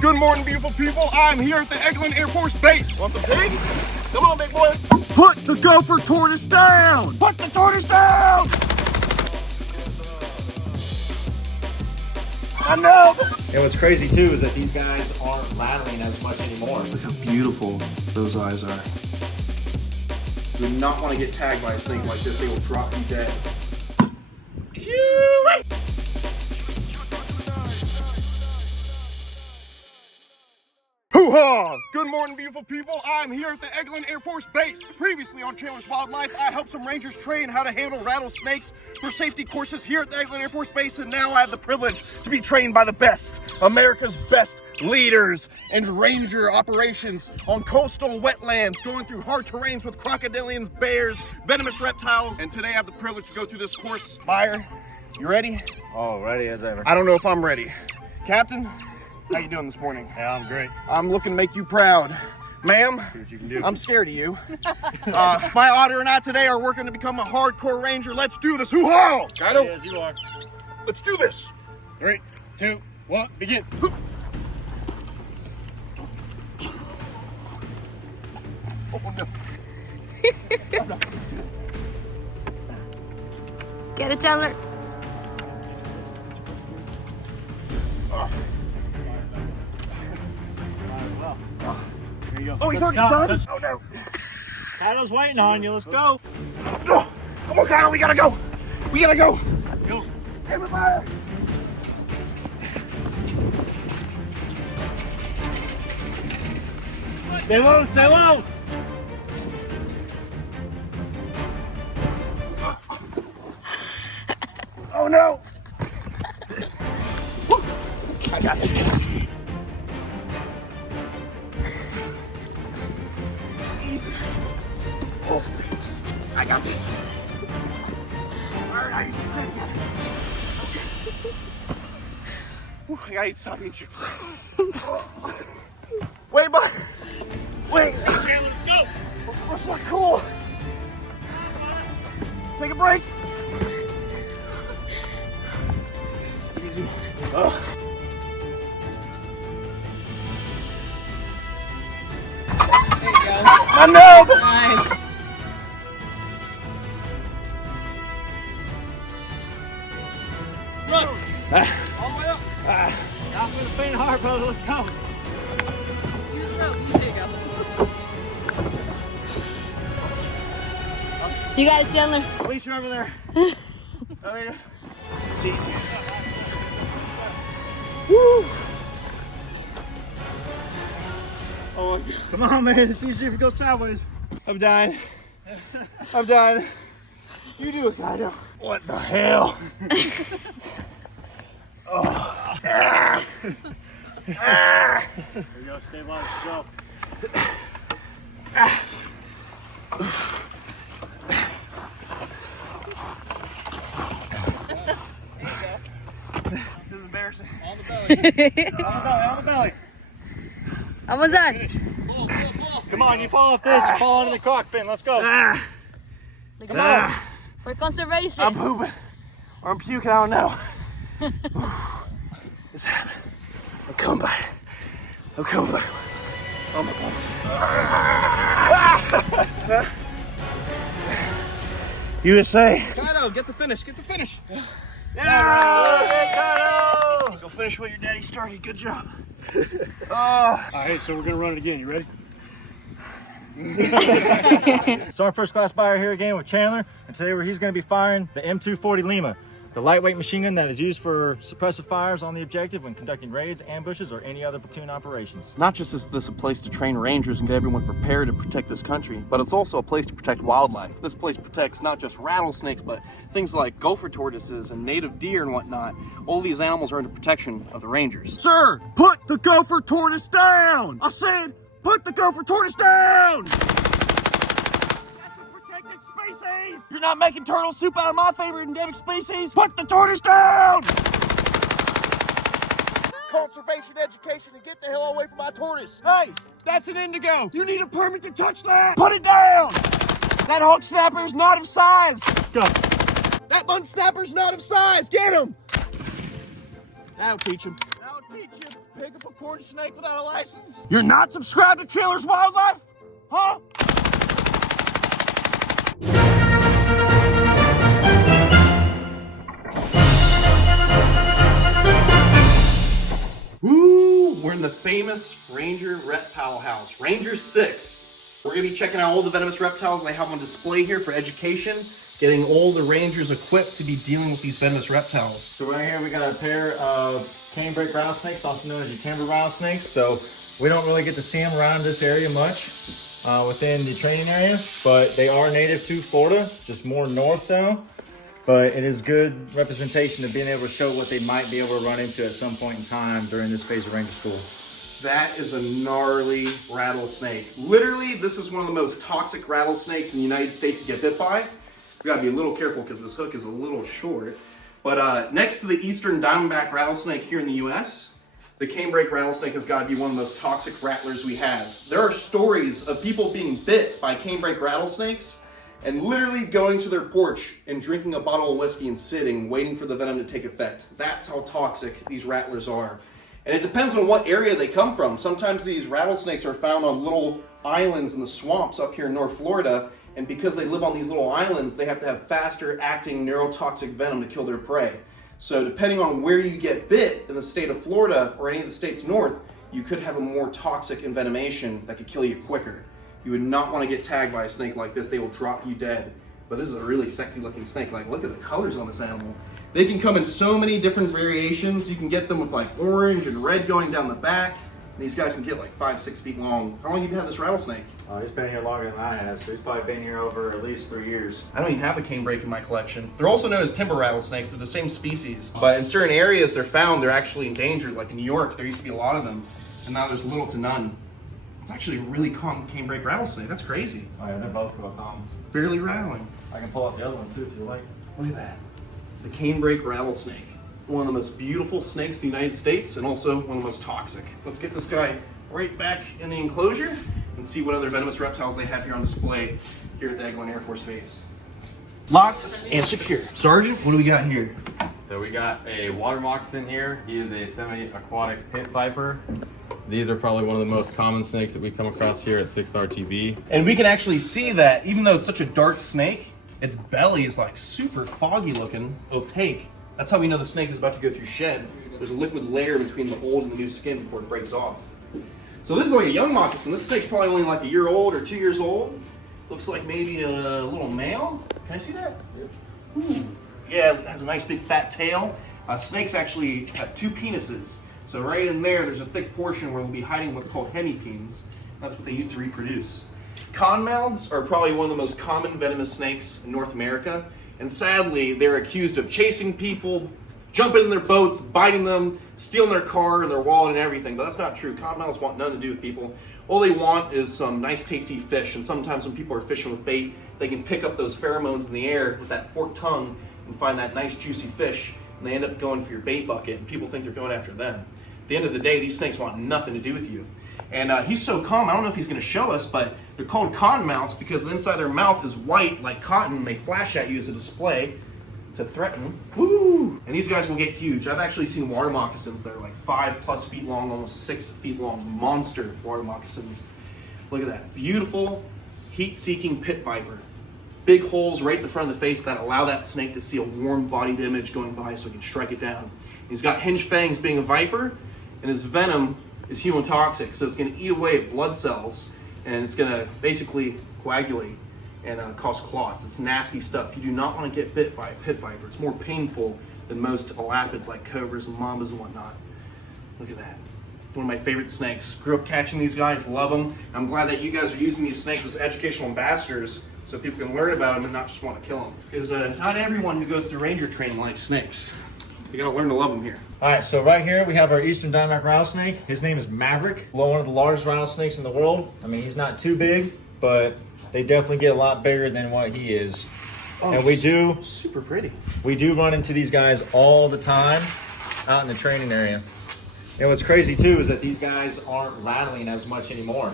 Good morning, beautiful people. I'm here at the Eglin Air Force Base. Want some pig? Come on, big boy. Put the gopher tortoise down! Put the tortoise down! I know! And what's crazy too is that these guys aren't rattling as much anymore. Look how beautiful those eyes are. You do not want to get tagged by a snake like this. They will drop you dead. Hoo-ha! Good morning, beautiful people. I'm here at the Eglin Air Force Base. Previously on Chandler's Wildlife, I helped some rangers train how to handle rattlesnakes for safety courses here at the Eglin Air Force Base, and now I have the privilege to be trained by the best, America's best leaders and ranger operations on coastal wetlands, going through hard terrains with crocodilians, bears, venomous reptiles, and today I have the privilege to go through this course. Buyer, you ready? Oh, ready as ever. I don't know if I'm ready. Captain? How you doing this morning? Yeah, I'm great. I'm looking to make you proud. Ma'am, See what you can do. I'm scared of you. My auditor and I today are working to become a hardcore ranger. Let's do this. Hoo-ha! Kaido, As you are. let's do this. 3, 2, 1, begin. Oh, no. Get it, Chandler. There you go. Oh, he's Good already stop. done? Oh, no. Kaido's waiting on you. Let's go. Oh, come on, Kaido, we gotta go. We gotta go. Go. Everybody. Stay low, stay low. Oh, no. I got this. Easy. Oh, I got this. All right, I used to say again. Whew, I gotta stop eating chicken. Wait, but wait. Chandler, let's go. Let's look cool. Take a break. Easy. Oh. There you go. My nub. Nice. Run. All the way up. Out for the faint heart, brother. Let's go. Use the rope. There you go. You got it, Chandler. At least you're over there. Oh, yeah. It's easy. Woo. Oh, Come on, man. It's easier if it goes sideways. I'm dying. I'm dying. you do it, Kaido. What the hell? There you go. Stabilize yourself. This is embarrassing. On the belly. On the belly. On the belly. Almost done. Come on, you fall off this. You fall into the cockpit. Let's go. Look at for conservation. I'm pooping. Or I'm puking, I don't know. It's happening. I'm coming back. I'm coming back. Oh my goodness. USA. Kaido, get the finish. Get the finish. Yeah! Go finish what your daddy started. Good job. All right, so we're gonna run it again. You ready? So our first class buyer here again with Chandler, and today he's going to be firing the M240 Lima, the lightweight machine gun that is used for suppressive fires on the objective when conducting raids, ambushes, or any other platoon operations. Not just is this a place to train rangers and get everyone prepared to protect this country, but it's also a place to protect wildlife. This place protects not just rattlesnakes, but things like gopher tortoises and native deer and whatnot. All these animals are under protection of the rangers. Sir, put the gopher tortoise down. I said, put the gopher tortoise down. Species. You're not making turtle soup out of my favorite endemic species. Put the tortoise down! Conservation education and get the hell away from my tortoise. Hey, that's an indigo. You need a permit to touch that. Put it down! That hog snapper is not of size. Go. That bun snapper's not of size. Get him! That'll teach him. That'll teach him. pick up a corn snake without a license? You're not subscribed to Chandler's Wildlife? Huh? Woo! We're in the famous Ranger Reptile House, Ranger 6. We're gonna be checking out all the venomous reptiles they have on display here for education, getting all the rangers equipped to be dealing with these venomous reptiles. So right here we got a pair of canebrake rattlesnakes, also known as your timber rattlesnakes. So we don't really get to see them around this area much within the training area, but they are native to Florida, just more north though. But it is good representation of being able to show what they might be able to run into at some point in time during this phase of ranger school. That is a gnarly rattlesnake. Literally, this is one of the most toxic rattlesnakes in the United States to get bit by. We gotta be a little careful because this hook is a little short. But next to the eastern diamondback rattlesnake here in the US, the canebrake rattlesnake has got to be one of the most toxic rattlers we have. There are stories of people being bit by canebrake rattlesnakes and literally going to their porch and drinking a bottle of whiskey and sitting, waiting for the venom to take effect. That's how toxic these rattlers are. And it depends on what area they come from. Sometimes these rattlesnakes are found on little islands in the swamps up here in North Florida, and because they live on these little islands, they have to have faster acting neurotoxic venom to kill their prey. So depending on where you get bit in the state of Florida or any of the states north, you could have a more toxic envenomation that could kill you quicker. You would not want to get tagged by a snake like this. They will drop you dead. But this is a really sexy looking snake. Like, look at the colors on this animal. They can come in so many different variations. You can get them with like orange and red going down the back. These guys can get like 5-6 feet long. How long have you had this rattlesnake? He's been here longer than I have, so he's probably been here over at least 3 years. I don't even have a canebrake in my collection. They're also known as timber rattlesnakes. They're the same species. But in certain areas they're found, they're actually endangered. Like in New York, there used to be a lot of them, and now there's little to none. It's actually a really common canebrake rattlesnake. That's crazy. Oh yeah, they're both real common. It's barely rattling. I can pull up the other one too if you like. Look at that. The canebrake rattlesnake. One of the most beautiful snakes in the United States and also one of the most toxic. Let's get this guy right back in the enclosure and see what other venomous reptiles they have here on display here at the Eglin Air Force Base. Locked and secure. Sergeant, what do we got here? So we got a water moccasin here. He is a semi-aquatic pit viper. These are probably one of the most common snakes that we come across here at 6RTB. And we can actually see that even though it's such a dark snake, its belly is like super foggy looking, opaque. That's how we know the snake is about to go through shed. There's a liquid layer between the old and the new skin before it breaks off. So this is like a young moccasin. This snake's probably only like a year old or 2 years old. Looks like maybe a little male. Can I see that? Ooh. Yeah, it has a nice big fat tail. Snakes actually have 2 penises. So right in there, there's a thick portion where they'll be hiding what's called hemipenes. That's what they use to reproduce. Conmouths are probably one of the most common venomous snakes in North America. And sadly, they're accused of chasing people, jumping in their boats, biting them, stealing their car and their wallet and everything. But that's not true. Conmouths want nothing to do with people. All they want is some nice tasty fish. And sometimes when people are fishing with bait, they can pick up those pheromones in the air with that forked tongue and find that nice juicy fish. And they end up going for your bait bucket, and people think they're going after them. At the end of the day, these snakes want nothing to do with you. And he's so calm, I don't know if he's going to show us, but they're called conmouths because the inside of their mouth is white like cotton. They flash at you as a display to threaten. Woo! And these guys will get huge. I've actually seen water moccasins that are like 5+ feet long, almost 6 feet long, monster water moccasins. Look at that. Beautiful, heat-seeking pit viper. Big holes right at the front of the face that allow that snake to see a warm-bodied image going by so it can strike it down. He's got hinged fangs being a viper, and his venom is hemotoxic, so it's going to eat away at blood cells, and it's going to basically coagulate and cause clots. It's nasty stuff. You do not want to get bit by a pit viper. It's more painful than most elapids like cobras and mambas and whatnot. Look at that. One of my favorite snakes. Grew up catching these guys, love them. I'm glad that you guys are using these snakes as educational ambassadors so people can learn about them and not just want to kill them. Because not everyone who goes through ranger training likes snakes. You gotta learn to love them here. All right, so right here we have our eastern diamondback rattlesnake. His name is Maverick, one of the largest rattlesnakes in the world. I mean, he's not too big, but they definitely get a lot bigger than what he is. Oh, and we do super pretty. We do run into these guys all the time out in the training area. And what's crazy too is that these guys aren't rattling as much anymore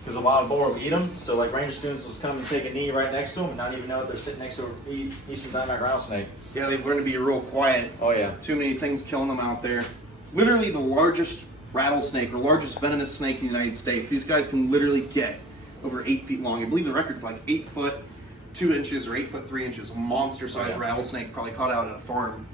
because a lot of more will eat them. So like ranger students will come and take a knee right next to them and not even know that they're sitting next to an eastern diamondback rattlesnake. Yeah, they've learned to be real quiet. Oh yeah. Too many things killing them out there. literally the largest rattlesnake or largest venomous snake in the United States. These guys can literally get over 8 feet long. I believe the record's like 8 foot 2 inches or 8 foot 3 inches. A monster sized rattlesnake probably caught out at a farm.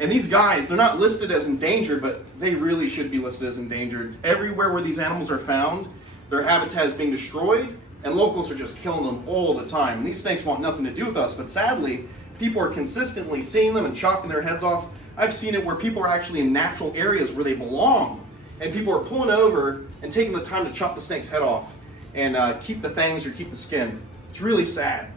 And these guys, they're not listed as endangered, but they really should be listed as endangered. Everywhere where these animals are found, their habitat is being destroyed, and locals are just killing them all the time. And these snakes want nothing to do with us, but sadly, people are consistently seeing them and chopping their heads off. I've seen it where people are actually in natural areas where they belong, and people are pulling over and taking the time to chop the snake's head off and keep the fangs or keep the skin. It's really sad.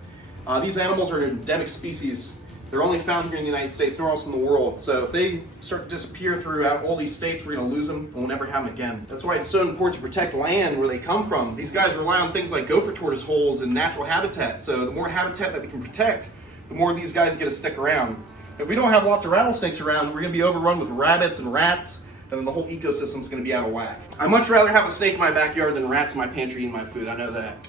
These animals are an endemic species. They're only found here in the United States, nowhere else in the world. So if they start to disappear throughout all these states, we're going to lose them and we'll never have them again. That's why it's so important to protect land where they come from. These guys rely on things like gopher tortoise holes and natural habitat. So the more habitat that we can protect, the more these guys get to stick around. If we don't have lots of rattlesnakes around, we're going to be overrun with rabbits and rats, and then the whole ecosystem is going to be out of whack. I'd much rather have a snake in my backyard than rats in my pantry eating my food. I know that.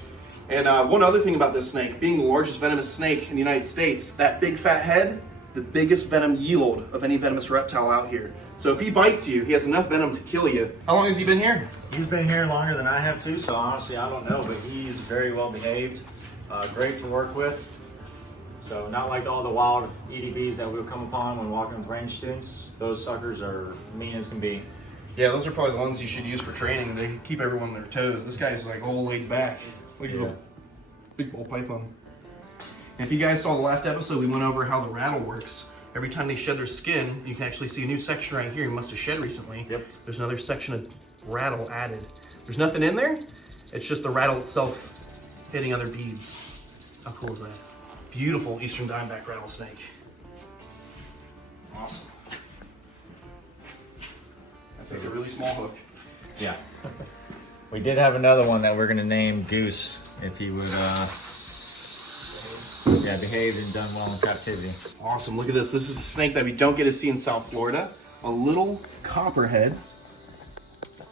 And one other thing about this snake, being the largest venomous snake in the United States, that big fat head, the biggest venom yield of any venomous reptile out here. So if he bites you, he has enough venom to kill you. How long has he been here? He's been here longer than I have too, so honestly I don't know, but he's very well behaved, great to work with. So not like all the wild EDBs that we'll come upon when walking with range students. Those suckers are mean as can be. Yeah, those are probably the ones you should use for training. They keep everyone on their toes. This guy's like all laid back. Look at a big ball python. And if you guys saw the last episode, we went over how the rattle works. Every time they shed their skin, you can actually see a new section right here. You must have shed recently. Yep. There's another section of rattle added. There's nothing in there. It's just the rattle itself hitting other beads. How cool is that? Beautiful eastern diamondback rattlesnake. Awesome. That's like a really small hook. Yeah. We did have another one that we're gonna name Goose if he would behaved and done well in captivity. Awesome, look at this. This is a snake that we don't get to see in South Florida. A little copperhead.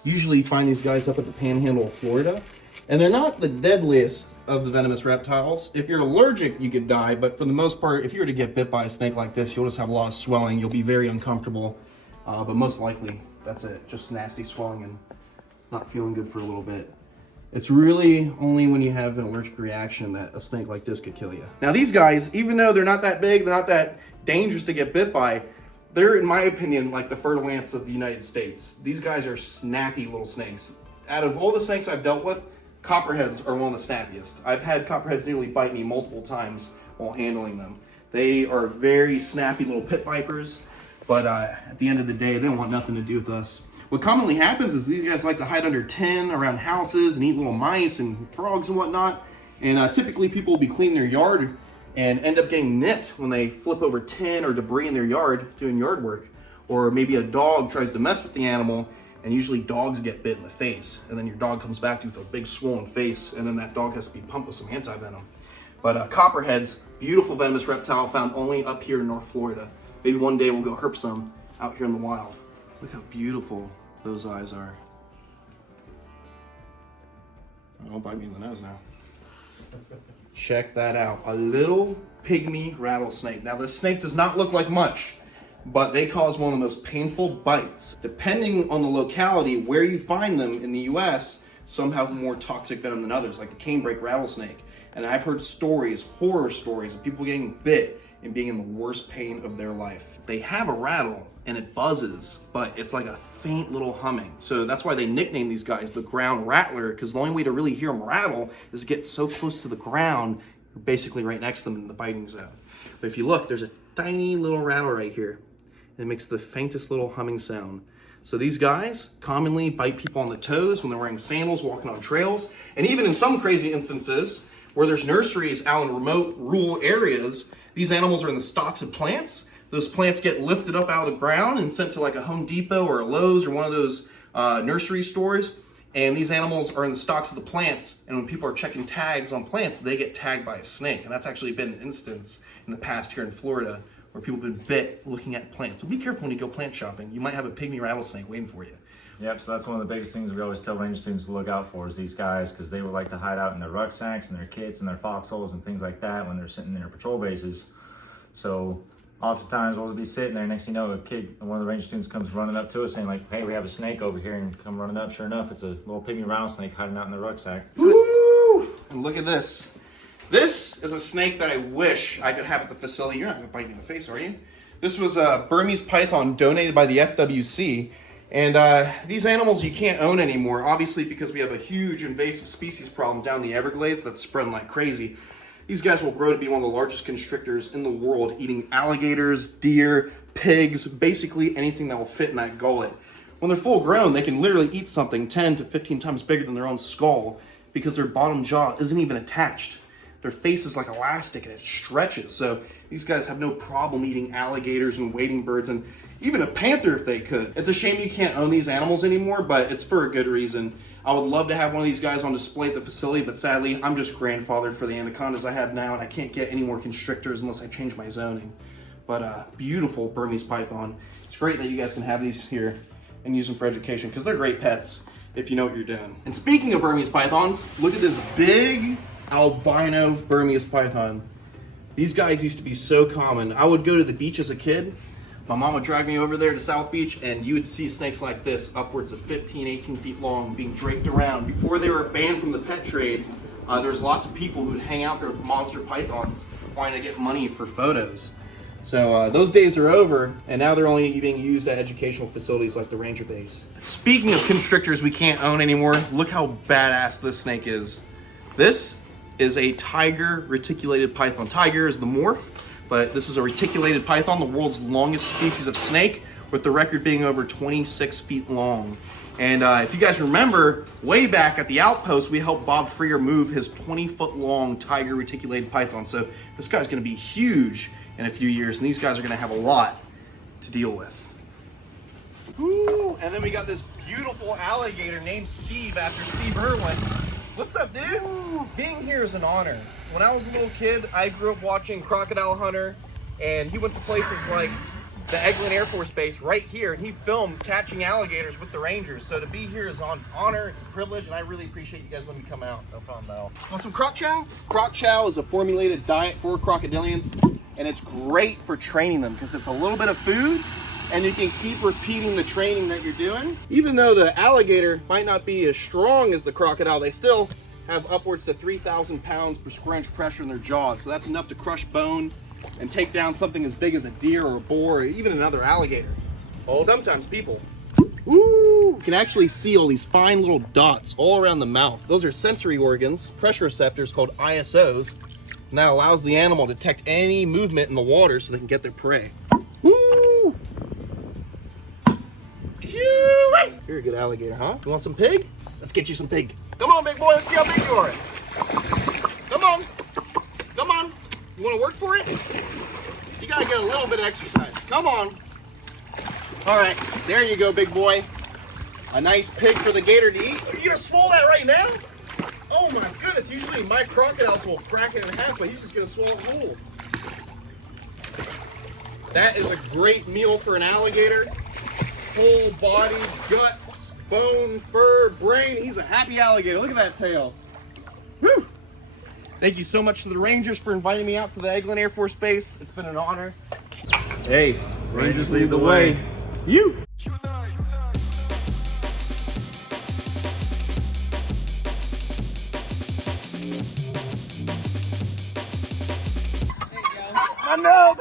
Usually you find these guys up at the panhandle of Florida. And they're not the deadliest of the venomous reptiles. If you're allergic, you could die, but for the most part, if you were to get bit by a snake like this, you'll just have a lot of swelling. You'll be very uncomfortable, but most likely, that's it. Just nasty swelling and not feeling good for a little bit. It's really only when you have an allergic reaction that a snake like this could kill you. Now these guys, even though they're not that big, they're not that dangerous to get bit by, they're, in my opinion, like the fertile ants of the United States. These guys are snappy little snakes. Out of all the snakes I've dealt with, copperheads are one of the snappiest. I've had copperheads nearly bite me multiple times while handling them. They are very snappy little pit vipers, but at the end of the day, they don't want nothing to do with us. What commonly happens is these guys like to hide under tin around houses and eat little mice and frogs and whatnot. And typically people will be cleaning their yard and end up getting nipped when they flip over tin or debris in their yard doing yard work. Or maybe a dog tries to mess with the animal, and usually dogs get bit in the face. And then your dog comes back to you with a big swollen face, and then that dog has to be pumped with some anti-venom. But copperheads, beautiful venomous reptile found only up here in North Florida. Maybe one day we'll go herp some out here in the wild. Look how beautiful those eyes are. Don't bite me in the nose now. Check that out. A little pygmy rattlesnake. Now this snake does not look like much, but they cause one of the most painful bites. Depending on the locality where you find them in the US, some have more toxic venom than others, like the canebrake rattlesnake. And I've heard stories, horror stories, of people getting bit and being in the worst pain of their life. They have a rattle and it buzzes, but it's like a faint little humming. So that's why they nickname these guys the ground rattler, because the only way to really hear them rattle is to get so close to the ground, you're basically right next to them in the biting zone. But if you look, there's a tiny little rattle right here. And it makes the faintest little humming sound. So these guys commonly bite people on the toes when they're wearing sandals, walking on trails, and even in some crazy instances where there's nurseries out in remote rural areas, these animals are in the stalks of plants. Those plants get lifted up out of the ground and sent to like a Home Depot or a Lowe's or one of those nursery stores. And these animals are in the stalks of the plants. And when people are checking tags on plants, they get tagged by a snake. And that's actually been an instance in the past here in Florida where people have been bit looking at plants. So be careful when you go plant shopping. You might have a pygmy rattlesnake waiting for you. Yep, so that's one of the biggest things we always tell range students to look out for is these guys, because they would like to hide out in their rucksacks and their kits and their foxholes and things like that when they're sitting in their patrol bases. So oftentimes we'll be sitting there, next thing you know, a kid, one of the ranger students comes running up to us saying like, hey, we have a snake over here, and come running up. Sure enough, it's a little pygmy rattlesnake hiding out in the rucksack. Woo! And look at this. This is a snake that I wish I could have at the facility. You're not gonna bite me in the face, are you? This was a Burmese python donated by the FWC. And these animals you can't own anymore, obviously because we have a huge invasive species problem down the Everglades that's spreading like crazy. These guys will grow to be one of the largest constrictors in the world, eating alligators, deer, pigs, basically anything that will fit in that gullet. When they're full grown, they can literally eat something 10 to 15 times bigger than their own skull because their bottom jaw isn't even attached. Their face is like elastic and it stretches. So these guys have no problem eating alligators and wading birds and even a panther if they could. It's a shame you can't own these animals anymore, but it's for a good reason. I would love to have one of these guys on display at the facility, but sadly, I'm just grandfathered for the anacondas I have now, and I can't get any more constrictors unless I change my zoning. But beautiful Burmese python. It's great that you guys can have these here and use them for education, because they're great pets if you know what you're doing. And speaking of Burmese pythons, look at this big albino Burmese python. These guys used to be so common. I would go to the beach as a kid. My mom would drag me over there to South Beach, and you would see snakes like this, upwards of 15, 18 feet long, being draped around. Before they were banned from the pet trade, there was lots of people who would hang out there with monster pythons, wanting to get money for photos. So those days are over, and now they're only being used at educational facilities like the Ranger Base. Speaking of constrictors we can't own anymore, look how badass this snake is. This is a tiger reticulated python. Tiger is the morph, but this is a reticulated python, the world's longest species of snake, with the record being over 26 feet long. And if you guys remember, way back at the outpost, we helped Bob Freer move his 20-foot long tiger reticulated python. So this guy's gonna be huge in a few years, and these guys are gonna have a lot to deal with. Ooh, and then we got this beautiful alligator named Steve after Steve Irwin. What's up, dude? Being here is an honor. When I was a little kid, I grew up watching Crocodile Hunter, and he went to places like the Eglin Air Force Base right here, and he filmed catching alligators with the Rangers. So to be here is an honor, it's a privilege, and I really appreciate you guys letting me come out. No problem at all. Want some croc chow? Croc chow is a formulated diet for crocodilians, and it's great for training them because it's a little bit of food, and you can keep repeating the training that you're doing. Even though the alligator might not be as strong as the crocodile, they still have upwards to 3,000 pounds per square inch pressure in their jaws. So that's enough to crush bone and take down something as big as a deer or a boar or even another alligator. And sometimes people. Woo! You can actually see all these fine little dots all around the mouth. Those are sensory organs, pressure receptors called ISOs, and that allows the animal to detect any movement in the water so they can get their prey. Woo! You're a good alligator, huh? You want some pig? Let's get you some pig. Come on, big boy, let's see how big you are. Come on. Come on. You want to work for it? You got to get a little bit of exercise. Come on. All right, there you go, big boy. A nice pig for the gator to eat. Are you going to swallow that right now? Oh my goodness, usually my crocodiles will crack it in half, but he's just going to swallow it whole. That is a great meal for an alligator. Full body, guts, bone, fur, brain. He's a happy alligator. Look at that tail. Woo! Thank you so much to the Rangers for inviting me out to the Eglin Air Force Base. It's been an honor. Hey, Rangers lead the way. You! There you go. I know!